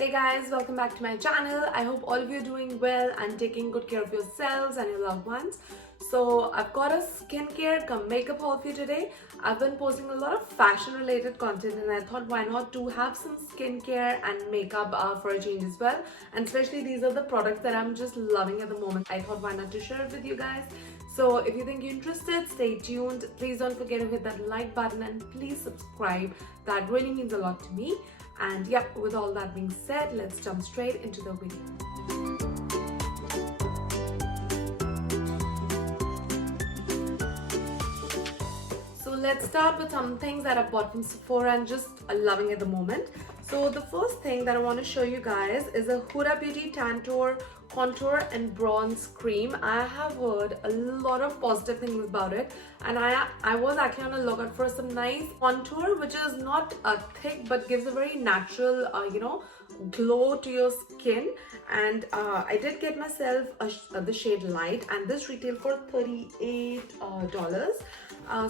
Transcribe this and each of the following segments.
Hey guys, welcome back to my channel. I hope all of you are doing well and taking good care of yourselves and your loved ones. So I've got a skincare come makeup haul for you today. I've been posting a lot of fashion related content and I thought why not to have some skincare and makeup for a change as well. And especially these are the products that I'm just loving at the moment. I thought why not to share it with you guys. So if you think you're interested, stay tuned. Please don't forget to hit that like button and please subscribe. That really means a lot to me. And yep, with all that being said, let's jump straight into the video. So let's start with some things that I've bought from Sephora and just loving at the moment. So the first thing that I want to show you guys is a Huda Beauty Tantour Contour and Bronze Cream. I have heard a lot of positive things about it and I was actually on a lookout for some nice contour which is not thick but gives a very natural glow to your skin. And I did get myself the shade Light and this retailed for $38.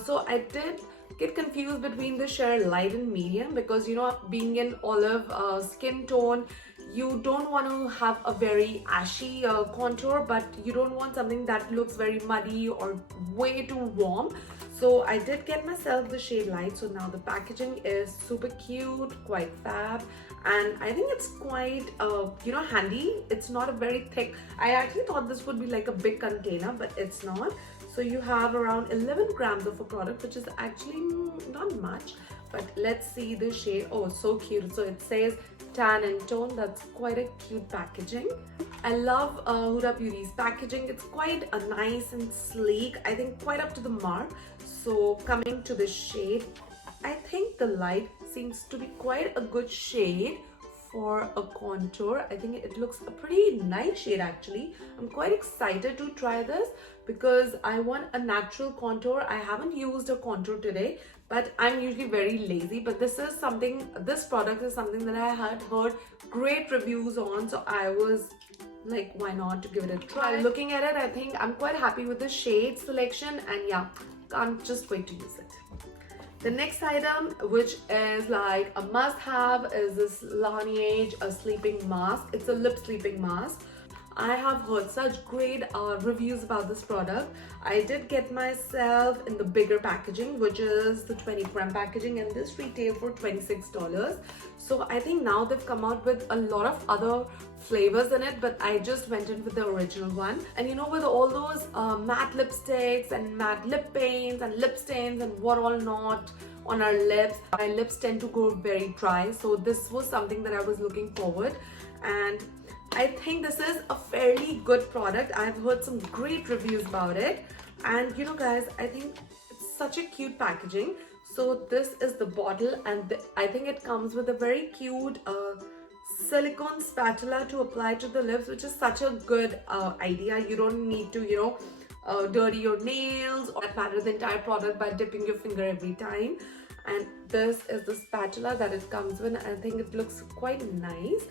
So I did get confused between the shade Light and Medium because being in olive skin tone, you don't want to have a very ashy contour, but you don't want something that looks very muddy or way too warm. So I did get myself the shade Light. So now the packaging is super cute, quite fab, and I think it's quite handy. It's not a very thick. I actually thought this would be like a big container, but it's not. So you have around 11 grams of a product, which is actually not much. But let's see the shade. Oh, so cute. So it says Tan and Tone. That's quite a cute packaging. I love Huda Beauty's packaging. It's quite nice and sleek. I think quite up to the mark. So coming to the shade, I think the Light seems to be quite a good shade for a contour. I think it looks a pretty nice shade actually. I'm quite excited to try this because I want a natural contour. I haven't used a contour today, but I'm usually very lazy. But this product is something that I had heard great reviews on, so I was like, why not to give it a try. Looking at it, I think I'm quite happy with the shade selection and yeah, can't just wait to use it. The next item, which is like a must-have, is this Laneige a sleeping mask. It's a lip sleeping mask. I have heard such great reviews about this product. I did get myself in the bigger packaging, which is the 20-gram packaging, and this retailed for $26. So I think now they've come out with a lot of other flavors in it, but I just went in with the original one. And with all those matte lipsticks and matte lip paints and lip stains and what all not on our lips, my lips tend to go very dry. So this was something that I was looking forward, and I think this is a fairly good product. I've heard some great reviews about it, and guys, I think it's such a cute packaging. So this is the bottle, and I think it comes with a very cute silicone spatula to apply to the lips, which is such a good idea. You don't need to dirty your nails or matter the entire product by dipping your finger every time. And this is the spatula that it comes with. I think it looks quite nice.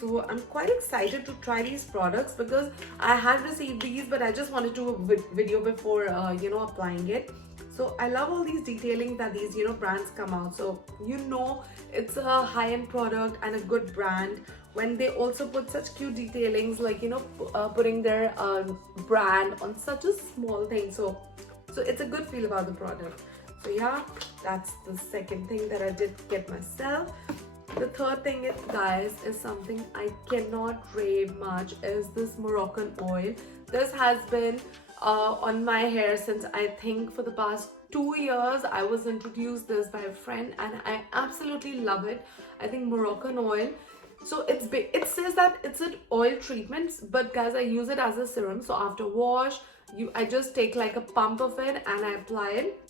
So I'm quite excited to try these products because I had received these, but I just wanted to do a video before applying it. So I love all these detailing that these brands come out. So it's a high-end product and a good brand when they also put such cute detailings, like putting their brand on such a small thing. So it's a good feel about the product. So yeah, that's the second thing that I did get myself. The third thing, guys, is something I cannot rave much, is this Moroccan oil. This has been on my hair since I think for the past 2 years. I was introduced this by a friend and I absolutely love it. I think Moroccan oil. So it says that it's an oil treatment, but guys, I use it as a serum. So after wash, I just take like a pump of it and I apply it.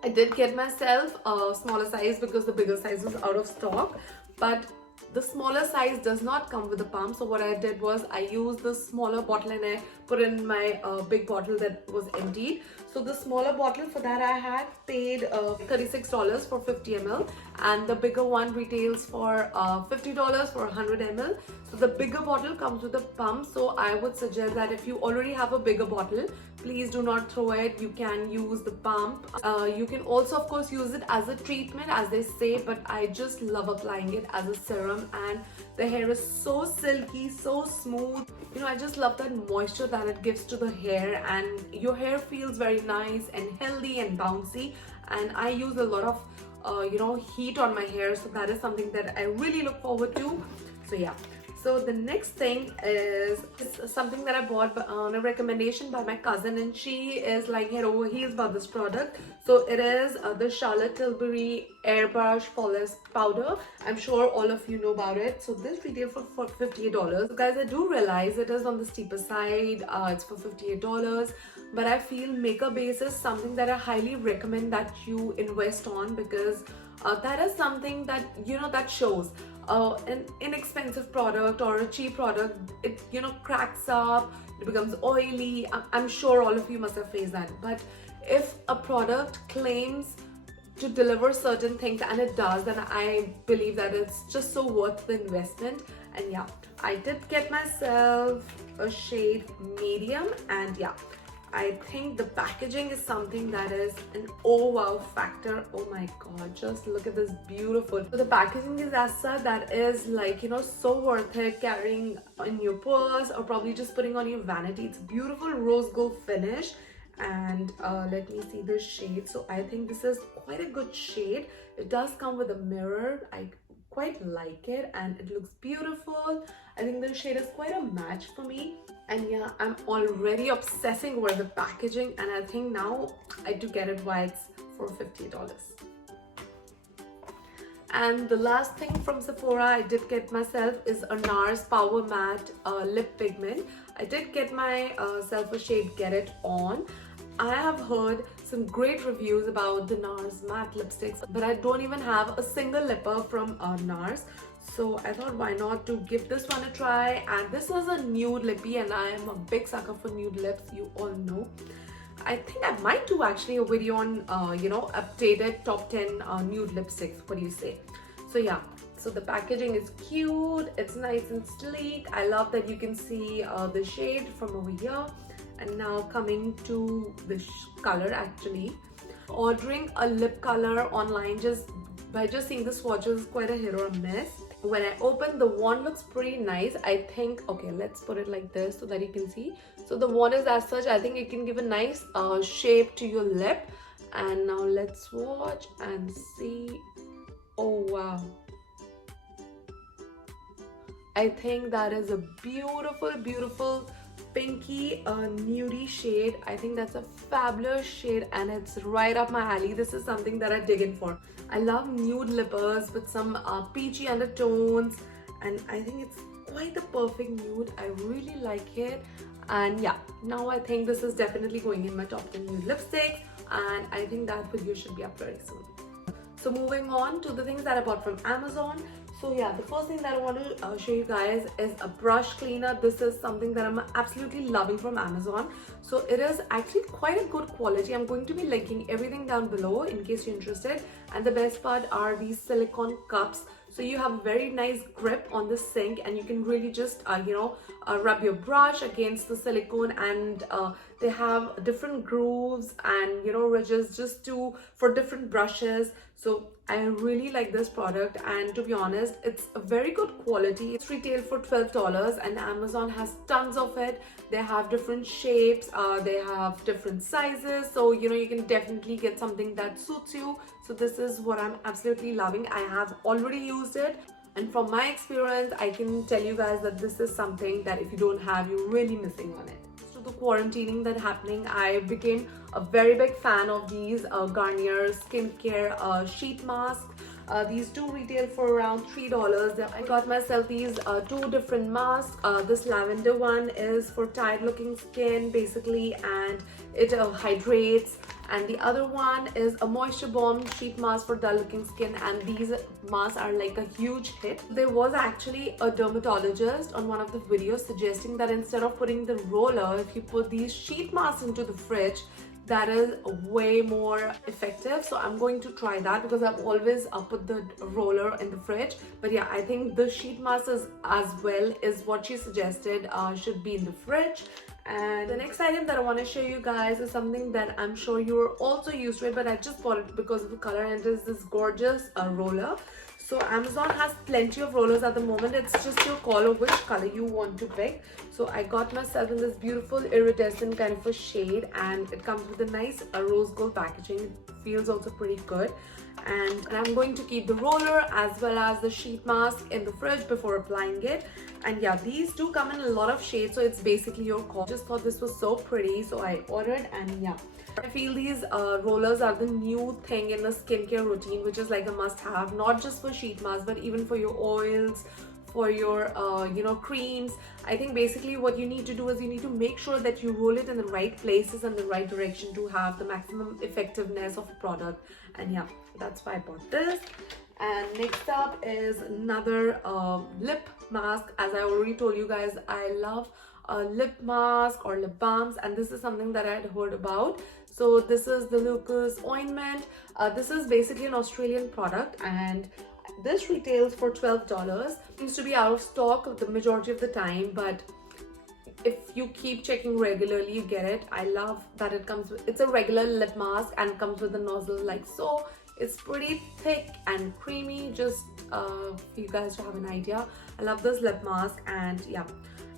I did get myself a smaller size because the bigger size was out of stock, but the smaller size does not come with a pump. So what I did was I used the smaller bottle and I put in my big bottle that was emptied. So the smaller bottle, for that I had paid $36 for 50 ml, and the bigger one retails for $50 for 100 ml. So the bigger bottle comes with a pump. So I would suggest that if you already have a bigger bottle, please do not throw it. You can use the pump. You can also of course use it as a treatment as they say, but I just love applying it as a serum, and The hair is so silky, so smooth. You know, I just love that moisture that it gives to the hair, and your hair feels very nice and healthy and bouncy. And I use a lot of heat on my hair, so that is something that I really look forward to. So yeah, so the next thing is something that I bought on a recommendation by my cousin, and she is like head over heels about this product. So it is the Charlotte Tilbury Airbrush Polish Powder. I'm sure all of you know about it. So this retail for $58. So guys, I do realize it is on the steeper side. It's for $58. But I feel makeup base is something that I highly recommend that you invest on, because that is something that, you know, that shows. An inexpensive product or a cheap product, it, you know, cracks up, it becomes oily. I'm sure all of you must have faced that. But if a product claims to deliver certain things, and it does, then I believe that it's just so worth the investment. And yeah, I did get myself a shade medium, and yeah, I think the packaging is something that is an oh wow factor. Oh my god, just look at this, beautiful. So the packaging is as such that is like, you know, so worth it carrying in your purse or probably just putting on your vanity. It's beautiful rose gold finish, and let me see the shade. So I think this is quite a good shade. It does come with a mirror. I quite like it, and it looks beautiful. I think the shade is quite a match for me. And yeah, I'm already obsessing over the packaging, and I think now I do get it why it's for $50. And the last thing from Sephora I did get myself is a NARS Power Matte Lip Pigment. I did get myself a shade Get It On. I have heard some great reviews about the NARS matte lipsticks, but I don't even have a single lipper from NARS. So I thought, why not to give this one a try. And this was a nude lippy, and I am a big sucker for nude lips, you all know. I think I might do actually a video on updated top 10 nude lipsticks. What do you say? So yeah, so the packaging is cute, it's nice and sleek. I love that you can see the shade from over here. And now coming to the color, actually ordering a lip color online by just seeing the swatches is quite a hit or a miss. When I open, the wand looks pretty nice. I think, okay, let's put it like this so that you can see. So the wand is as such, I think it can give a nice shape to your lip. And now let's swatch and see. Oh wow, I think that is a beautiful pinky nudie shade. I think that's a fabulous shade, and it's right up my alley. This is something that I dig in for. I love nude lippers with some peachy undertones, and I think it's quite the perfect nude. I really like it. And yeah, now I think this is definitely going in my top 10 nude lipsticks, and I think that video should be up very soon. So moving on to the things that I bought from Amazon. So yeah, the first thing that I want to show you guys is a brush cleaner. This is something that I'm absolutely loving from Amazon. So it is actually quite a good quality. I'm going to be linking everything down below in case you're interested. And the best part are these silicone cups. So you have a very nice grip on the sink, and you can really just rub your brush against the silicone, and they have different grooves and ridges just for different brushes. So I really like this product, and to be honest, it's a very good quality. It's retailed for $12, and Amazon has tons of it. They have different shapes, they have different sizes, so you can definitely get something that suits you. So this is what I'm absolutely loving. I have already used it, and from my experience, I can tell you guys that this is something that if you don't have, you're really missing on it. To the quarantining that happening, I became a very big fan of these Garnier skincare sheet masks. These two retail for around $3. I got myself these two different masks. This lavender one is for tired looking skin basically, and it hydrates, and the other one is a moisture bomb sheet mask for dull looking skin, and these masks are like a huge hit. There was actually a dermatologist on one of the videos suggesting that instead of putting the roller, if you put these sheet masks into the fridge, that is way more effective. So I'm going to try that, because I've always put the roller in the fridge. But yeah, I think the sheet mask as well is what she suggested should be in the fridge. And the next item that I want to show you guys is something that I'm sure you're also used to it, but I just bought it because of the color, and it is this gorgeous roller. So Amazon has plenty of rollers at the moment. It's just your call of which color you want to pick. So I got myself in this beautiful iridescent kind of a shade, and it comes with a nice rose gold packaging. It feels also pretty good. And I'm going to keep the roller as well as the sheet mask in the fridge before applying it. And yeah, these do come in a lot of shades, so it's basically your call. Just thought this was so pretty, so I ordered. And yeah, I feel these rollers are the new thing in the skincare routine, which is like a must-have, not just for sheet masks but even for your oils, for your creams. I think basically what you need to do is you need to make sure that you roll it in the right places and the right direction to have the maximum effectiveness of a product. And yeah, that's why I bought this. And next up is another lip mask. As I already told you guys, I love lip mask or lip balms, and this is something that I had heard about. So this is the Lucas ointment. This is basically an Australian product, and this retails for $12. Seems to be out of stock the majority of the time, but if you keep checking regularly, you get it. I love that it comes with, it's a regular lip mask and comes with a nozzle like so. It's pretty thick and creamy, just for you guys to have an idea. I love this lip mask, and yeah,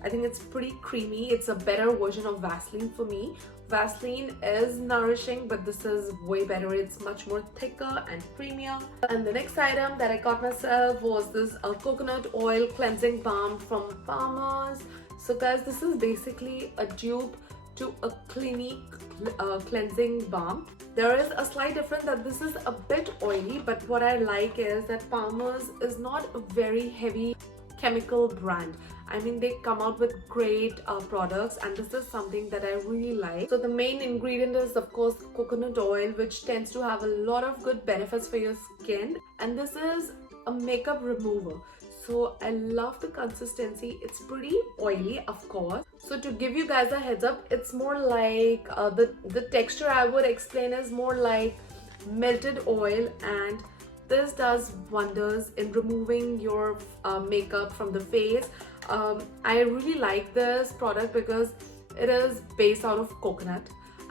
I think it's pretty creamy. It's a better version of Vaseline for me. Vaseline is nourishing, but this is way better. It's much more thicker and creamier. And the next item that I got myself was this coconut oil cleansing balm from Farmers. So guys, this is basically a dupe to a Clinique cleansing balm. There is a slight difference that this is a bit oily, but what I like is that Farmers is not a very heavy chemical brand. I mean, they come out with great products, and this is something that I really like. So the main ingredient is of course coconut oil, which tends to have a lot of good benefits for your skin, and this is a makeup remover. So I love the consistency. It's pretty oily, of course. So to give you guys a heads up, it's more like the texture I would explain is more like melted oil, and this does wonders in removing your makeup from the face. I really like this product because it is based out of coconut,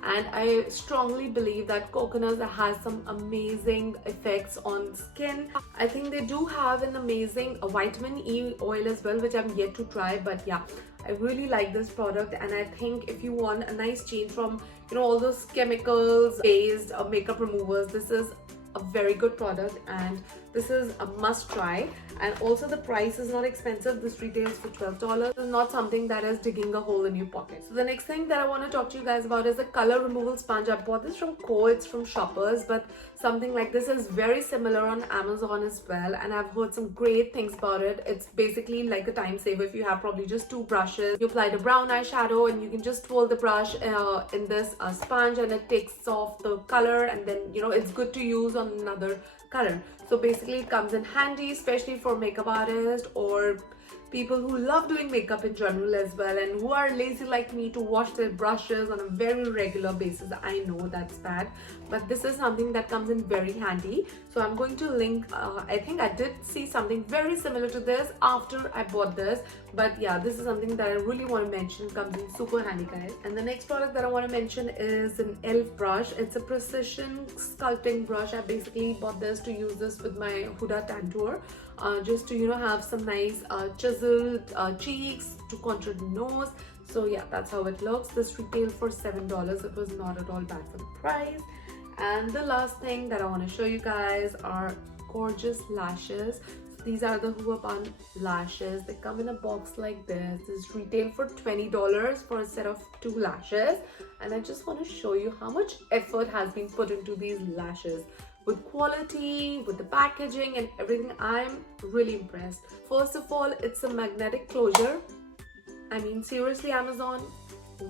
and I strongly believe that coconut has some amazing effects on skin. I think they do have an amazing vitamin E oil as well, which I'm yet to try, but yeah, I really like this product. And I think if you want a nice change from all those chemicals based makeup removers, this is a very good product, and this is a must try. And also the price is not expensive. This retails for $12. It's not something that is digging a hole in your pocket. So the next thing that I want to talk to you guys about is a color removal sponge. I bought this from Co. It's from Shoppers, but something like this is very similar on Amazon as well, and I've heard some great things about it. It's basically like a time saver. If you have probably just two brushes, you apply the brown eyeshadow and you can just twirl the brush in this sponge, and it takes off the color, and then it's good to use on another color. So basically it comes in handy, especially for makeup artists or people who love doing makeup in general as well, and who are lazy like me to wash their brushes on a very regular basis. I know that's bad, but this is something that comes in very handy. So I'm going to link, I think I did see something very similar to this after I bought this, but yeah, this is something that I really want to mention. It comes in super handy, guys. And the next product that I want to mention is an e.l.f. brush. It's a precision sculpting brush. I basically bought this to use this with my Huda Tantour, just to have some nice chiseled cheeks, to contour the nose. So yeah, that's how it looks. This retailed for $7. It was not at all bad for the price. And the last thing that I want to show you guys are gorgeous lashes. So these are the Hoover Bun lashes. They come in a box like this. This retail for $20 for a set of 2 lashes, and I just want to show you how much effort has been put into these lashes. With quality, with the packaging and everything, I'm really impressed. First of all, it's a magnetic closure. I mean, seriously, Amazon,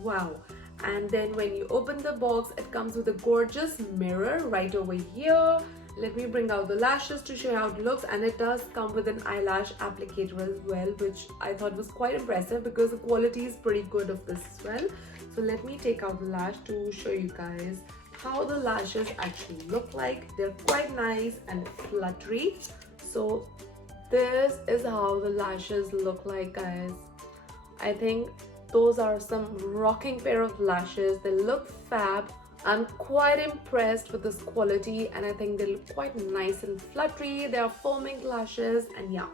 wow. And then when you open the box, it comes with a gorgeous mirror right over here. Let me bring out the lashes to show you how it looks, and it does come with an eyelash applicator as well, which I thought was quite impressive because the quality is pretty good of this as well. So let me take out the lash to show you guys how the lashes actually look like. They're quite nice and fluttery. So this is how the lashes look like, guys. I think those are some rocking pair of lashes. They look fab. I'm quite impressed with this quality, and I think they look quite nice and fluttery. They are foaming lashes, and yeah,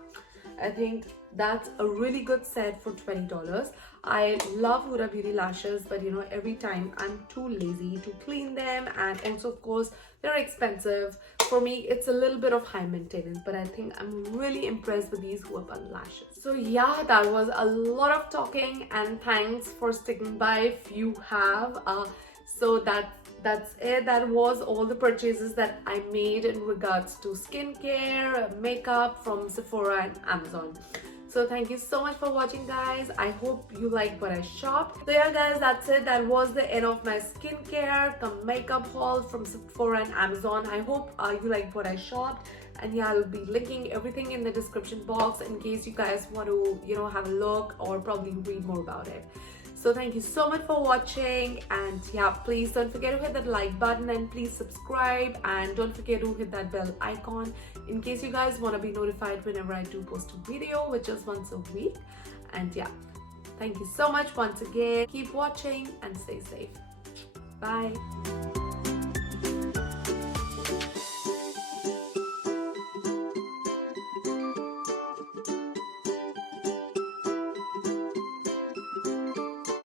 I think that's a really good set for $20. I love Huda Beauty lashes, but you know, every time I'm too lazy to clean them, and also of course they're expensive. For me, it's a little bit of high maintenance, but I think I'm really impressed with these Hua Bun lashes. So yeah, that was a lot of talking, and thanks for sticking by if you have. So that's it. That was all the purchases that I made in regards to skincare, makeup from Sephora and Amazon. So thank you so much for watching, guys. I hope you liked what I shopped. So yeah, guys, that's it. That was the end of my skincare come makeup haul from Sephora and Amazon. I hope you liked what I shopped. And yeah, I'll be linking everything in the description box in case you guys want to, you know, have a look or probably read more about it. So thank you so much for watching, and yeah, please don't forget to hit that like button, and please subscribe, and don't forget to hit that bell icon in case you guys want to be notified whenever I do post a video, which is once a week. And yeah, thank you so much once again. Keep watching and stay safe. Bye.